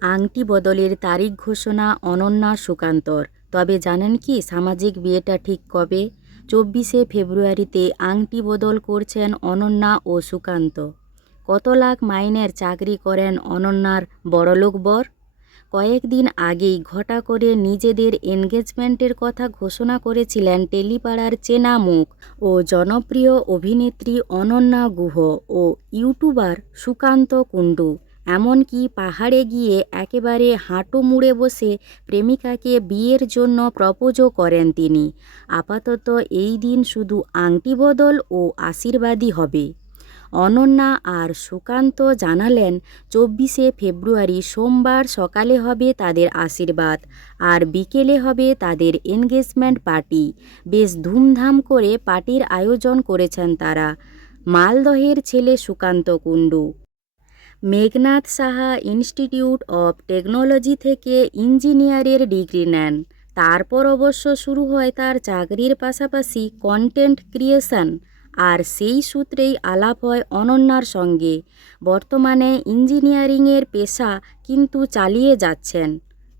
আংটি বদলের তারিখ ঘোষণা অনন্যা সুকান্তর। তবে জানেন কি, সামাজিক বিয়েটা ঠিক কবে? চব্বিশে ফেব্রুয়ারিতে আংটি বদল করছেন অনন্যা ও সুকান্ত। কত লাখ মাইনের চাকরি করেন অনন্যার বড়লোক বর? কয়েকদিন আগেই ঘটা করে নিজেদের এনগেজমেন্টের কথা ঘোষণা করেছিলেন টেলিপাড়ার চেনা মুখ ও জনপ্রিয় অভিনেত্রী অনন্যা গুহ ও ইউটিউবার সুকান্ত কুণ্ডু। এমনকি পাহাড়ে গিয়ে একেবারে হাঁটু মুড়ে বসে প্রেমিকাকে বিয়ের জন্য প্রপোজও করেন তিনি। আপাতত এই দিন শুধু আংটি বদল ও আশীর্বাদই হবে। অনন্যা আর সুকান্ত জানালেন, চব্বিশে ফেব্রুয়ারি সোমবার সকালে হবে তাদের আশীর্বাদ, আর বিকেলে হবে তাদের এনগেজমেন্ট পার্টি। বেশ ধুমধাম করে পার্টির আয়োজন করেছেন তারা। মালদহের ছেলে Sukanta Kundu Meghnad Saha institute of technology থেকে ইঞ্জিনিয়ারের ডিগ্রি নেন। তারপর অবশ্য শুরু হয় তার চাকরির পাশাপাশি কন্টেন্ট ক্রিয়েশন, আর সেই সূত্রেই আলাপ হয় অনন্যার সঙ্গে। বর্তমানে ইঞ্জিনিয়ারিংয়ের পেশা কিন্তু চালিয়ে যাচ্ছেন।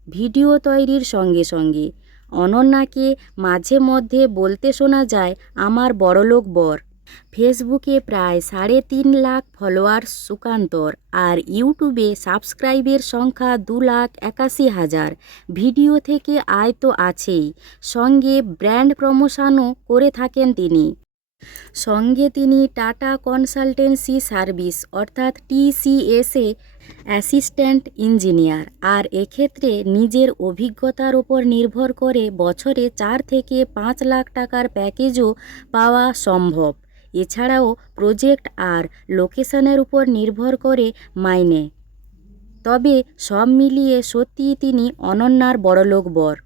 ভিডিও তৈরির সঙ্গে সঙ্গে। অনন্যাকে মাঝে মধ্যে বলতে শোনা যায়, আমার বড়লোক বর। ফেসবুকে প্রায় সাড়ে তিন লাখ ফলোয়ার্স সুকান্তর আর ইউটিউবে সাবস্ক্রাইবের সংখ্যা দু লাখ একাশি হাজার। ভিডিও থেকে আয় তো আছেই। সঙ্গে ব্র্যান্ড প্রমোশনও করে থাকেন তিনি। সঙ্গে তিনি টাটা কনসালটেন্সি সার্ভিস অর্থাৎ টিসিএসে অ্যাসিস্ট্যান্ট ইঞ্জিনিয়ার আর এক্ষেত্রে নিজের অভিজ্ঞতার ওপর নির্ভর করে বছরে চার থেকে পাঁচ লাখ টাকার প্যাকেজও পাওয়া সম্ভব। এছাড়াও প্রজেক্ট আর লোকেশনের উপর নির্ভর করে মাইনে। তবে সব মিলিয়ে সত্যিই তিনি অনন্যার বড়লোক বর।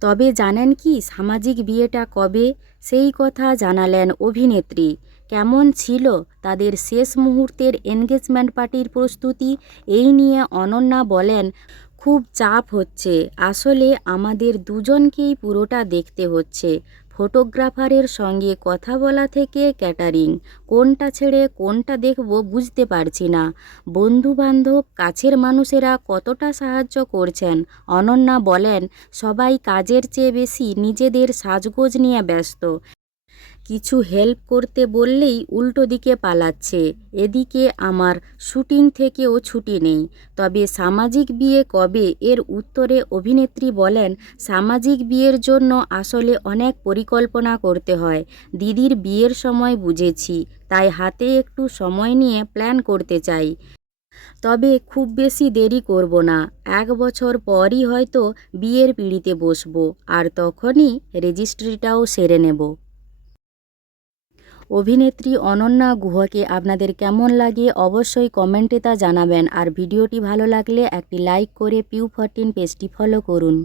তবে জানেন কি সামাজিক বিয়েটা কবে? সেই কথা জানালেন অভিনেত্রী। কেমন ছিল তাদের শেষ মুহূর্তের এনগেজমেন্ট পার্টির প্রস্তুতি? এই নিয়ে অনন্যা বলেন, খুব চাপ হচ্ছে। আসলে আমাদের দুজনকেই পুরোটা দেখতে হচ্ছে। ফটোগ্রাফারের সঙ্গে কথা বলা থেকে ক্যাটারিং, কোনটা ছেড়ে কোনটা দেখব বুঝতে পারছি না। বন্ধুবান্ধব, কাছের মানুষেরা কতটা সাহায্য করছেন? অনন্যা বলেন, সবাই কাজের চেয়ে বেশি নিজেদের সাজগোজ নিয়ে ব্যস্ত। কিছু হেল্প করতে বললেই উল্টো দিকে পালাচ্ছে। এদিকে আমার শুটিং থেকেও ছুটি নেই। তবে সামাজিক বিয়ে কবে? এর উত্তরে অভিনেত্রী বলেন, সামাজিক বিয়ের জন্য আসলে অনেক পরিকল্পনা করতে হয়। দিদির বিয়ের সময় বুঝেছি, তাই হাতে একটু সময় নিয়ে প্ল্যান করতে চাই। তবে খুব বেশি দেরি করব না। এক বছর পরই হয়তো বিয়ের পিঁড়িতে বসবো, আর তখনই রেজিস্ট্রিটাও সেরে নেব। অভিনেত্রী অনন্যা গুহকে আপনাদের কেমন লাগে অবশ্যই কমেন্টে তা জানাবেন। আর ভিডিওটি ভালো লাগলে একটি লাইক করে পিউ ফরটিন পেজটি ফলো করুন।